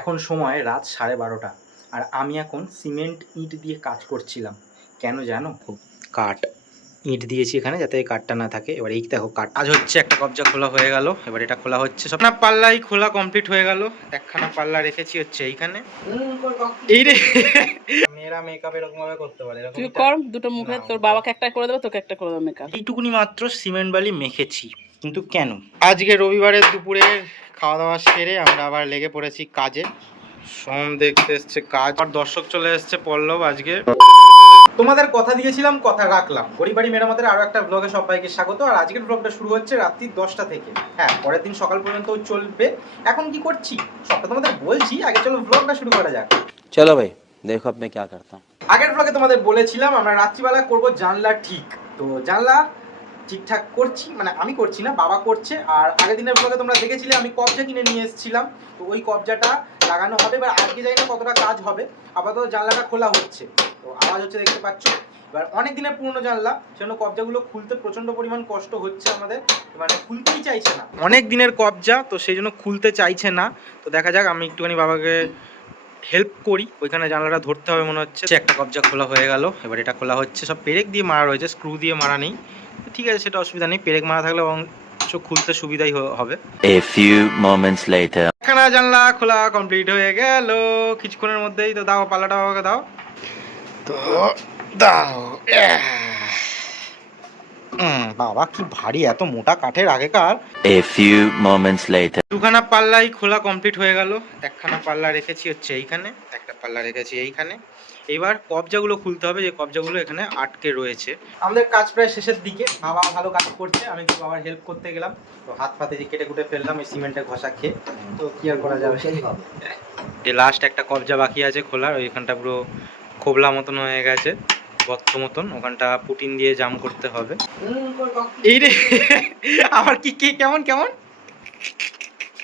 এখন সময় রাত 12:30 আর আমি এখন সিমেন্ট ইট দিয়ে কাজ করছিলাম। কেন জানো? কাঠ ইট দিয়েছি এখানে যাতে এই কাঠটা না থাকে। এবার এই দেখো কাঠ আজ হচ্ছে, একটা কবজা খোলা হয়ে গেল, এবার এটা খোলা হচ্ছে। সব না পাল্লাই খোলা কমপ্লিট হয়ে গেল। একখানা পাল্লা রেখেছি হচ্ছে এইখানে। এই রে মেয়েরা মেকআপ এরকম ভাবে করতে পারে, এরকম তুই কর দুটো মুখে, তোর বাবাকে একটা করে দেবো, তোকে একটা করে দেবো মেকআপ। এইটুকুনি মাত্র সিমেন্ট বালি মেখেছি, কিন্তু কেন? আজকে রবিবারের দুপুরে খাওয়া দাওয়া সেরে আমরা আবার লেগে পড়েছি কাজে। সোম দেখতে এসছে কাজ, আর দর্শক চলে এসছে পল্লব। আজকে তোমাদের কথা দিয়েছিলাম, কথা রাখলাম। গরিবাড়ি মেরামতের আরো একটা ব্লগে সবাইকে স্বাগত। আর আজকের ব্লগটা শুরু হচ্ছে রাত্রি 10টা থেকে। হ্যাঁ, পরের দিন সকাল পর্যন্ত চলবে। এখন কি করছি সবটা তোমাদের বলছি, আগে চলো ব্লগটা শুরু করা যাক। চলো ভাই দেখো আপনি কি করতা। আগের ব্লগে তোমাদের বলেছিলাম আমরা রাত্রিবেলা করব জানলা ঠিক। তো জানলা ঠিকঠাক করছি, মানে আমি করছি না, বাবা করছে। আর আগের দিনের ব্লগে তোমরা দেখেছিলে আমি কবজা কিনে নিয়ে এসেছিলাম, তো ওই কবজাটা লাগানো হবে। এবার আজকে জানি না কতটা কাজ হবে। আপাতত জানলাটা খোলা হচ্ছে, তো আওয়াজ হচ্ছে দেখতে পাচ্ছ। এবার অনেক দিনের পুরনো জানলা, সেজন্য কবজাগুলো খুলতে প্রচণ্ড পরিমাণ কষ্ট হচ্ছে আমাদের, মানে খুলতেই চাইছে না। অনেক দিনের কবজা, তো সেই জন্য খুলতে চাইছে না। তো দেখা যাক, আমি একটুখানি বাবাকে হেল্প করি। ওইখানে জানলাটা ধরতে হবে মনে হচ্ছে। একটা কবজা খোলা হয়ে গেল, এবার এটা খোলা হচ্ছে। সব পেরেক দিয়ে মারা রয়েছে, স্ক্রু দিয়ে মারা নেই। ঠিক আছে, সেটা অসুবিধা নেই। পেরেক মারা থাকলে অবশ্য খুলতে সুবিধাই হবে। A few moments later. এখানে জানলা খোলা কমপ্লিট হয়ে গেল কিছুক্ষণের মধ্যেই। তো দাও পাল্লাটা বাবাকে দাও, তো দাও। বাবা কি ভারী, এত মোটা কাঠের আগেকার। A few moments later. দুখানা পাল্লাই খোলা কমপ্লিট হয়ে গেল। একখানা পাল্লা রেখেছি হচ্ছে এইখানে, একটা পাল্লা রেখেছি এইখানে। এবার কবজাগুলো খুলতে হবে, যে কবজাগুলো এখানে আটকে রয়েছে। আমাদের কাজ প্রায় শেষের দিকে। বাবা ভালো কাজ করছে, আমি একটু বাবার হেল্প করতে গেলাম। তো হাত পাতে যে কেটে কুটে ফেললাম এই সিমেন্টের ঘষা খেয়ে। তো কি আর করা যাবে, সেই হবে। যে লাস্ট একটা কবজা বাকি আছে খোলার, ওইখানটা পুরো খোবলা মতন হয়ে গেছে, গর্ত মতন। ওখানটা পুটিন দিয়ে জাম করতে হবে। এই রে আবার কি কেমন কেমন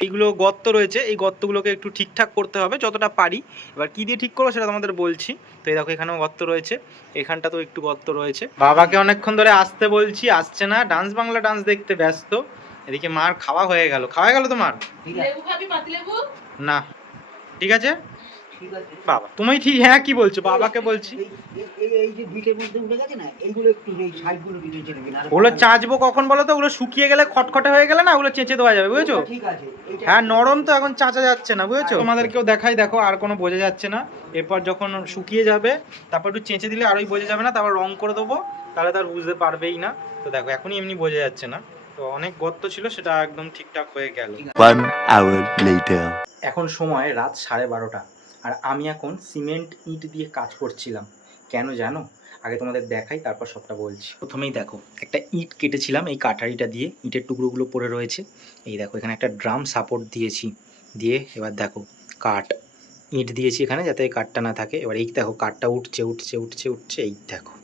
এইগুলো গর্ত রয়েছে, এই গর্তগুলোকে একটু ঠিকঠাক করতে হবে যতটা পারি। এবার কি দিয়ে ঠিক করবো সেটা তোমাদের বলছি। তো এই দেখো এখানেও গর্ত রয়েছে, এখানটা তো একটু গর্ত রয়েছে। বাবাকে অনেকক্ষণ ধরে আসতে বলছি, আসছে না। ডান্স বাংলা ডান্স দেখতে ব্যস্ত। এদিকে মার খাওয়া হয়ে গেল। খাওয়া গেল তোমার? না, ঠিক আছে বাবা। তুমি ঠিক হ্যাঁ কি বলছো? বাবাকে বলছি এই যে বিটের মধ্যে উঠে গেছে না, এইগুলো একটু এই সাইডগুলো কেটে চেড়ে দিন। ওগুলো চাঁচবো কখন বলো তো? ওগুলো শুকিয়ে গেলে খটখটে হয়ে গেলে না, ওগুলো চেঁচে দেওয়া যাবে, বুঝেছো? ঠিক আছে, হ্যাঁ, নরম তো এখন চাঁচা যাচ্ছে না, বুঝেছো? তোমাদেরকেও দেখাই, দেখো আর কোনো বোঝা যাচ্ছে না। এরপর যখন শুকিয়ে যাবে তারপর একটু চেঁচে দিলে আরোই বোঝা যাবে না। তারপর রং করে দেবো, তাহলে তার বুঝতে পারবেই না। তো দেখো এখনই এমনি বোঝা যাচ্ছে না। তো অনেক গর্ত ছিল, সেটা একদম ঠিকঠাক হয়ে গেল। 1 hour later. এখন সময় রাত 12:30 আর আমি এখন সিমেন্ট ইট দিয়ে কাজ করছিলাম। কেন জানো? আগে তোমাদের দেখাই, তারপর সবটা বলছি। প্রথমেই দেখো একটা ইট কেটেছিলাম এই কাঠারিটা দিয়ে, ইটের টুকরোগুলো পড়ে রয়েছে। এই দেখো এখানে একটা ড্রাম সাপোর্ট দিয়েছি, দিয়ে এবার দেখো কাঠ ইট দিয়েছি এখানে যাতে এই কাঠটা না থাকে। এবার এই দেখো কাঠটা উঠছে উঠছে উঠছে উঠছে। এই দেখো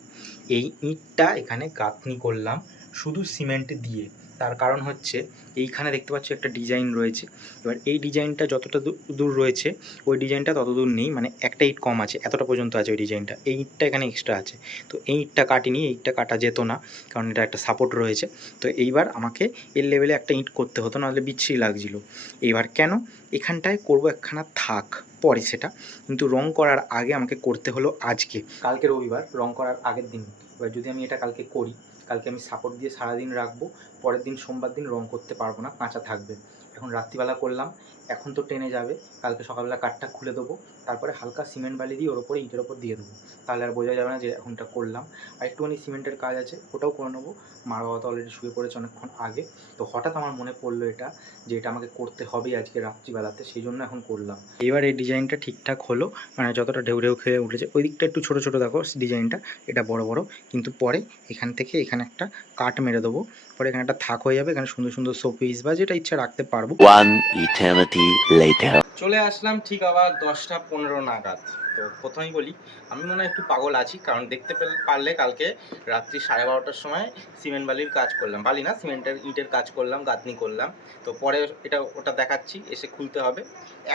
এই ইটটা এখানে গাঁথনি করলাম শুধু সিমেন্ট দিয়ে। তার কারণ হচ্ছে এইখানে দেখতে পাচ্ছ একটা ডিজাইন রয়েছে। এবার এই ডিজাইনটা যতটা দূর রয়েছে ওই ডিজাইনটা তত দূর নেই, মানে একটা ইট কম আছে, এতটা পর্যন্ত আছে ওই ডিজাইনটা। এই ইটটা এখানে এক্সট্রা আছে, তো এই ইটটা কাটিনি। এই ইটটা কাটা যেত না, কারণ এটা একটা সাপোর্ট রয়েছে। তো এইবার আমাকে এর লেভেলে একটা ইট করতে হতো, নাহলে বিচ্ছিরি লাগছিলো। এইবার কেন এখানটায় করবো একখানা থাক, পরে সেটা কিন্তু রং করার আগে আমাকে করতে হলো আজকে। কালকে রবিবার, রং করার আগের দিন। এবার যদি আমি এটা কালকে করি, কালকে আমি সাপোর্ট দিয়ে সারাদিন রাখবো, পরের দিন সোমবার দিন রং করতে পারবো না, কাঁচা থাকবে। এখন রাত্রিবেলা করলাম, এখন তো টেনে যাবে। কালকে সকালবেলা কাঠটা খুলে দেবো, তারপরে হালকা সিমেন্ট বালি দিয়ে ওর ওপরে ইটের ওপর দিয়ে দেবো, তাহলে আর বোঝা যাবে না যে এখনটা করলাম। আর একটুখানি সিমেন্টের কাজ আছে, ওটাও করে নেবো। মার বাবা তো অলরেডি শুয়ে পড়েছে অনেকক্ষণ আগে। তো হঠাৎ আমার মনে পড়লো এটা, যে এটা আমাকে করতে হবেই আজকে রাত্রিবেলাতে, সেই জন্য এখন করলাম। এবার এই ডিজাইনটা ঠিকঠাক হলো, মানে যতটা ঢেউ ঢেউ খেয়ে উঠেছে। ওই দিকটা একটু ছোটো ছোটো দেখো ডিজাইনটা, এটা বড় বড়। কিন্তু পরে এখান থেকে এখানে একটা কাট মেরে দেবো, পরে এখানে একটা থাক হয়ে যাবে। এখানে সুন্দর সুন্দর শোপিস বা যেটা ইচ্ছা রাখতে পারবো। 1 eternity later. চলে আসলাম ঠিক আবার 10টা 15 নাগাদ। তো প্রথমেই বলি, আমি মনে হয় একটু পাগল আছি, কারণ দেখতে পারলে কালকে রাত্রি 12:30টার সময় সিমেন্ট বালির কাজ করলাম, বালি না সিমেন্টের ইটের কাজ করলাম, গাঁথনি করলাম। তো পরে এটা ওটা দেখাচ্ছি, এসে খুলতে হবে।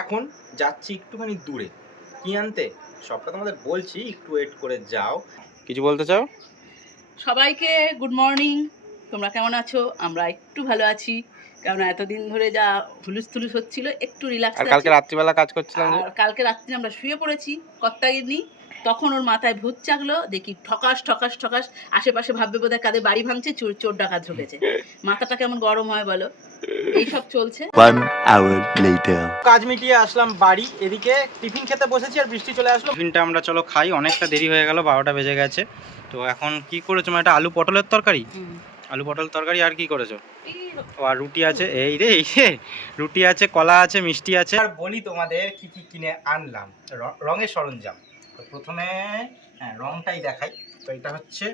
এখন যাচ্ছি একটুখানি দূরে, কি আনতে সবটা তোমাদের বলছি, একটু ওয়েট করে যাও। কিছু বলতে চাও? সবাইকে গুড মর্নিং। তোমরা কেমন আছো? আমরা একটু ভালো আছি। কারণ এতদিন ধরে যা হুলুস থুলুস হচ্ছিল একটু রিল্যাক্স আর কালকে রাত্রিবেলা কাজ করছিলাম যে আর কালকে রাত্রে আমরা শুয়ে পড়েছি কর্তাগিনি, তখন ওর মাথায় ভূত চাগলো, দেখি ঠকাস ঠকাস ঠকাস, আশেপাশে ভাববে বোধহয় কাদের বাড়ি ভাঙছে, চোর চোর ডাকাত ঢুকেছে। মাথাটা কেমন গরম হয় বলো, এইসব চলছে। 1 hour later. কাজ মিটিয়ে আসলাম বাড়ি, এদিকে টিফিন খেতে বসেছি আর বৃষ্টি চলে আসলো। টিফিনটা আমরা চলো খাই, অনেকটা দেরি হয়ে গেল, 12টা বেজে গেছে। তো এখন কি করেছো, এটা আলু পটলের তরকারি, আলু পটল তরকারি, আর কি করেছো? ও আর রুটি আছে, এই রে রুটি আছে, কলা আছে, মিষ্টি আছে। আর বলি তোমাদের কি কি কিনে আনলাম, রঙের সরঞ্জাম। তো প্রথমে হ্যাঁ রঙটাই দেখাই। তো এটা হচ্ছে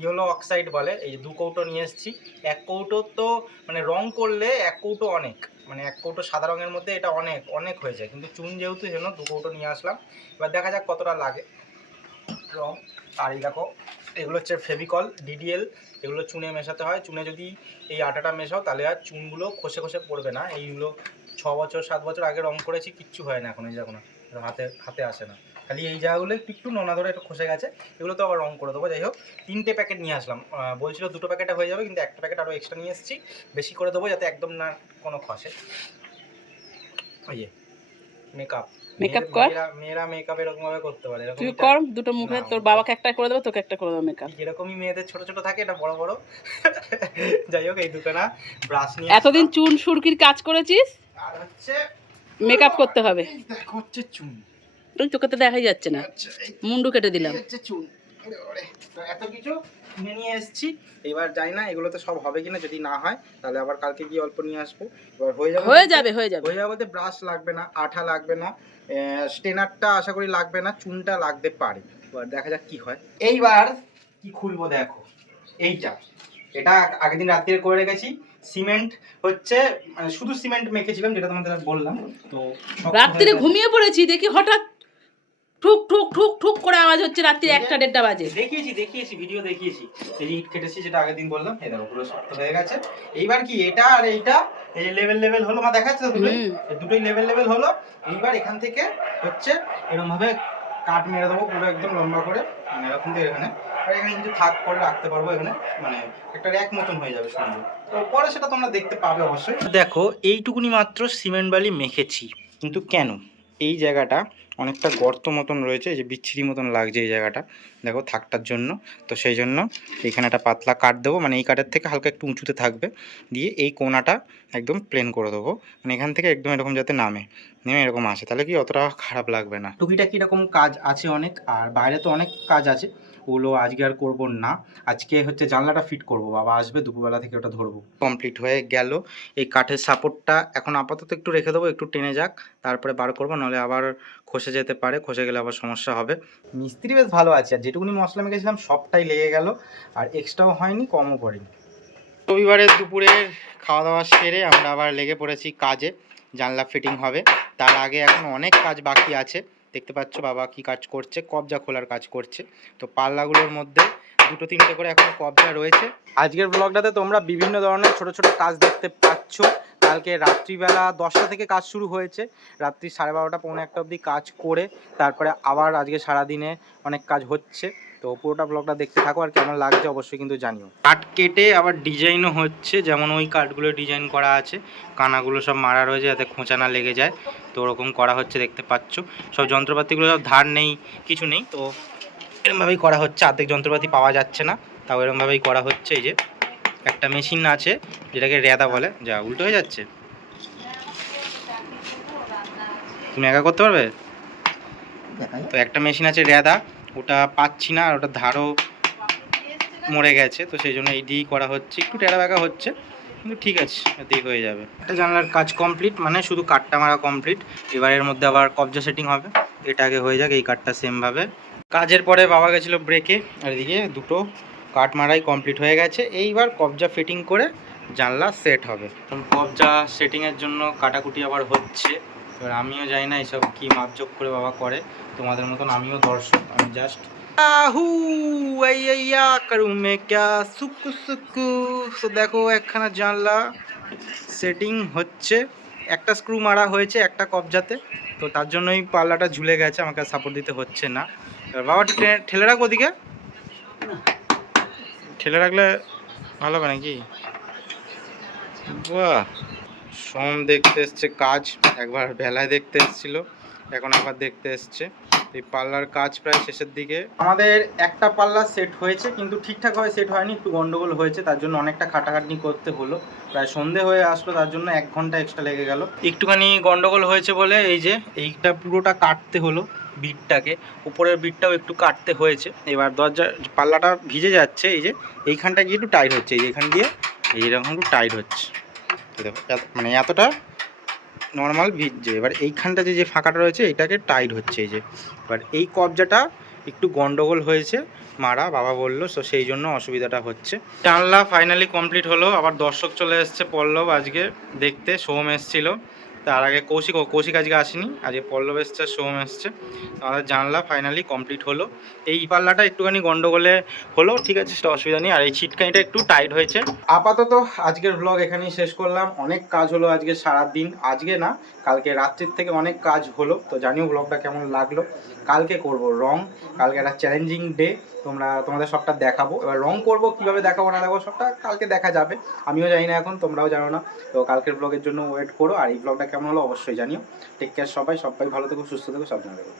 ইয়েলো অক্সাইড বলে, এই যে 2 কৌটো নিয়ে এসেছি। 1 কৌটো তো মানে রং করলে 1 কৌটো অনেক, মানে 1 কৌটো সাদা রঙের মধ্যে এটা অনেক অনেক হয়ে যায়, কিন্তু চুন যেহেতু জন্য 2 কৌটো নিয়ে আসলাম। এবার দেখা যাক কতটা লাগে রং। আর এই দেখো এগুলো হচ্ছে ফেভিকল ডিডিএল, এগুলো চুনে মেশাতে হয়। চুনে যদি এই আটাটা মেশাও তাহলে আর চুনগুলো খসে খসে পড়বে না। এইগুলো 6 বছর 7 বছর আগে রং করেছি, কিচ্ছু হয় না এখন, এই দেখো না, হাতে আসে না, খালি এই জায়গাগুলো একটু নোনা ধরে একটু খসে গেছে, এগুলো তো আবার রং করে দেবো। যাই হোক 3টে প্যাকেট নিয়ে আসলাম, বলছিল 2টো প্যাকেটে হয়ে যাবে, কিন্তু 1টা প্যাকেট আরও এক্সট্রা নিয়ে এসেছি, বেশি করে দেবো যাতে একদম না কোনো খসে। ওই যে মেকআপ কর, মেয়েরা মেকআপ এরকম ভাবে করতে পারে, তুই কর দুটো মুখে, তোর বাবাকে একটা করে দেবো, তোকে একটা করে দেবো মেকআপ। এরকমই মেয়েদের ছোট ছোট থাকে, এটা বড় বড়। যাই হোক এই দুখানা ব্রাশ নিয়ে এতদিন চুন সুরকির কাজ করেছিস, আর হচ্ছে মেকআপ করতে হবে। দেখো হচ্ছে চুন, তুই তোকে তো দেখাই যাচ্ছে না, মুন্ডু কেটে দিলাম। হচ্ছে চুন। তো এত কিছু কিনে নিয়ে এসেছি, এবার যাই না এগুলোতে সব হবে কিনা, যদি না হয় তাহলে আবার কালকে গিয়ে অল্প নিয়ে আসবো। এবার হয়ে যাবে হয়ে যাবে হয়ে যাবে হয়ে যাবে বলতে ব্রাশ লাগবে না, আঠা লাগবে না, স্টেনারটা আশা করি লাগবে না, চুনটা লাগতে পারে। এবার দেখা যাক কি হয়। এইবার কি খুলবো দেখো, এইটা এটা আগের দিন রাত্রে করে রেখেছি। সিমেন্ট হচ্ছে মানে শুধু সিমেন্ট মেখেছিলাম, যেটা তোমাদের বললাম। তো রাত্রে ঘুমিয়ে পড়েছি, দেখি হঠাৎ ঠুক ঠুক ঠুক ঠুক করে আওয়াজ হচ্ছে, রাত্রি 1টা 1:30 বাজে। দেখিয়েছি ভিডিও দেখিয়েছি, এই যে ইট কেটেছি যেটা আগের দিন বললাম, এই দেখো পুরো শক্ত হয়ে গেছে। এইবার কি এটা আর এইটা এই যে লেভেল হলো, মা দেখাচ্ছে তো দুটোই লেভেল হলো। এইবার এখান থেকে হচ্ছে এরকম ভাবে কাট মেরে দেবো পুরো একদম লম্বা করে, মানে এরকম থেকে এখানে, আর এখানে কিছু থাক করে রাখতে পারবো, এখানে মানে একটা র্যাক মতন হয়ে যাবে সুন্দর। তো পরে সেটা তোমরা দেখতে পাবে অবশ্যই। দেখো এইটুকুনি মাত্র সিমেন্ট বালি মেখেছি, কিন্তু কেন এই জায়গাটা অনেকটা গর্ত মতন রয়েছে, এই যে বিচ্ছিরি মতন লাগছে এই জায়গাটা, দেখো থাকটার জন্য। তো সেই জন্য এইখানে একটা পাতলা কাঠ দেবো, মানে এই কাঠের থেকে হালকা একটু উঁচুতে থাকবে, দিয়ে এই কোনাটা একদম প্লেন করে দেবো, মানে এখান থেকে একদম এরকম যাতে নেমে এরকম আসে, তাহলে কি অতটা খারাপ লাগবে না। টুকিটাকি এরকম কাজ আছে অনেক, আর বাইরে তো অনেক কাজ আছে, ওগুলো আজকে আর করবো না। আজকে হচ্ছে জানলাটা ফিট করব, বাবা আসবে দুপুরবেলা থেকে ওটা ধরবো। কমপ্লিট হয়ে গেল। এই কাঠের সাপোর্টটা এখন আপাতত একটু রেখে দেবো, একটু টেনে যাক, তারপরে বার করবো, নাহলে আবার খসে যেতে পারে, খসে গেলে আবার সমস্যা হবে। মিস্ত্রি বেশ ভালো আছে, আর যেটুকুনি মশলা মেখেছিলাম সবটাই লেগে গেল, আর এক্সট্রাও হয়নি, কমও পড়েনি। রবিবারের দুপুরের খাওয়া দাওয়া সেরে আমরা আবার লেগে পড়েছি কাজে, জানলা ফিটিং হবে। তার আগে এখন অনেক কাজ বাকি আছে, দেখতে পাচ্ছ বাবা কি কাজ করছে, কবজা খোলার কাজ করছে। তো পাল্লাগুলোর মধ্যে 2-3টে করে এখন কবজা রয়েছে। আজকের ব্লগটাতে তোমরা বিভিন্ন ধরনের ছোট ছোট কাজ দেখতে পাচ্ছ। কালকে রাত্রিবেলা 10টা থেকে কাজ শুরু হয়েছে, রাত্রি 12:30 পৌনে 1টা অবধি কাজ করে তারপরে আবার আজকে সারাদিনে অনেক কাজ হচ্ছে। তো পুরোটা ব্লগটা দেখতে থাকো, আর কেমন লাগছে অবশ্যই কিন্তু জানিও। কাঠ কেটে আবার ডিজাইনও হচ্ছে, যেমন ওই কাঠগুলো ডিজাইন করা আছে, কানাগুলো সব মারা রয়েছে যাতে খোঁচা না লেগে যায়, তো ওরকম করা হচ্ছে দেখতে পাচ্ছ। সব যন্ত্রপাতিগুলো সব ধার নেই, কিছু নেই, তো এরকমভাবেই করা হচ্ছে। অর্ধেক যন্ত্রপাতি পাওয়া যাচ্ছে না, তাও এরকমভাবেই করা হচ্ছে। এই যে একটা মেশিন আছে যেটাকে রেদা বলে, যা উল্টো হয়ে যাচ্ছে, তুমি একা করতে পারবে? তো একটা মেশিন আছে রেদা, ওটা পাচ্ছি না, আর ওটা ধারও মরে গেছে, তো সেই জন্য এই দিয়েই করা হচ্ছে। একটু টেরা বেঁকা হচ্ছে, কিন্তু ঠিক আছে, এতেই হয়ে যাবে। একটা জানলার কাজ কমপ্লিট, মানে শুধু কাঠটা মারা কমপ্লিট। এবার এর মধ্যে আবার কবজা সেটিং হবে, এটা আগে হয়ে যাক, এই কাঠটা সেমভাবে। কাজের পরে বাবা গেছিলো ব্রেকে, আর এদিকে দুটো কাঠ মারাই কমপ্লিট হয়ে গেছে। এইবার কবজা ফিটিং করে জানলা সেট হবে। কবজা সেটিংয়ের জন্য কাটাকুটি আবার হচ্ছে। এবার আমিও জানি না এসব কী মাপজোক করে বাবা করে, তোমাদের মতন আমিও দর্শক, আমি জাস্ট তো দেখো একখানা জানলা সেটিং হচ্ছে, একটা স্ক্রু মারা হয়েছে একটা কবজাতে, তো তার জন্যই পাল্লাটা ঝুলে গেছে, আমাকে সাপোর্ট দিতে হচ্ছে না। এবার বাবা ঠেলে রাখবো, ওদিকে ঠেলে রাখলে ভালো হবে নাকি? বাহ, সোম দেখতে এসছে কাজ, একবার বেলায় দেখতে এসেছিল, এখন আবার দেখতে এসছে। এই পাল্লার কাজ প্রায় শেষের দিকে। আমাদের একটা পাল্লা সেট হয়েছে, কিন্তু ঠিকঠাকভাবে সেট হয়নি, একটু গন্ডগোল হয়েছে, তার জন্য অনেকটা খাটাখাটনি করতে হলো। প্রায় সন্ধে হয়ে আসলো, তার জন্য 1 ঘন্টা এক্সট্রা লেগে গেল। একটুখানি গন্ডগোল হয়েছে বলে এই যে এইটা পুরোটা কাটতে হলো, বিটটাকে, উপরের বিটটাও একটু কাটতে হয়েছে। এবার দরজা পাল্লাটা ভিজে যাচ্ছে, এই যে এইখানটা গিয়ে একটু টাইট হচ্ছে, এই যে এখান দিয়ে এইরকম একটু টাইট হচ্ছে। দেখো মানে এতটা নর্মাল ভিজছে। এবার এইখানটা যে ফাঁকাটা রয়েছে এইটাকে টাইট হচ্ছে, এই যে। এবার এই কবজাটা একটু গন্ডগোল হয়েছে, মারা বাবা বললো, সো সেই জন্য অসুবিধাটা হচ্ছে। জানলা ফাইনালি কমপ্লিট হলো। আবার দর্শক চলে এসছে, পল্লব আজকে দেখতে, সোম এসছিল। তার আগে কৌশিক আজকে আসেনি, আজকে পল্লব এসছে, সোম এসছে। আমাদের জানলা ফাইনালি কমপ্লিট হলো। এই পাল্লাটা একটুখানি গন্ডগোলে হলো, ঠিক আছে, সেটা অসুবিধা নেই। আর এই ছিটকানিটা একটু টাইট হয়েছে। আপাতত আজকের ব্লগ এখানেই শেষ করলাম। অনেক কাজ হলো আজকে সারাদিন, আজকে না কালকে রাত্রির থেকে অনেক কাজ হলো। তো জানিও ব্লগটা কেমন লাগলো। কালকে করব রং, কালকে একটা চ্যালেঞ্জিং ডে, তোমাদের সবটা দেখাবো। এবার রং করব, কিভাবে দেখাবো না দেখাবো সবটা কালকে দেখা যাবে। আমিও জানি না এখন, তোমরাও জানো না। তো কালকের ব্লগের জন্য ওয়েট করো। আর এই ব্লগটা কেমন হলো অবশ্যই জানিও। টেক কেয়ার সবাই ভালো থেকো, সুস্থ থেকো, সাবধানে থেকো।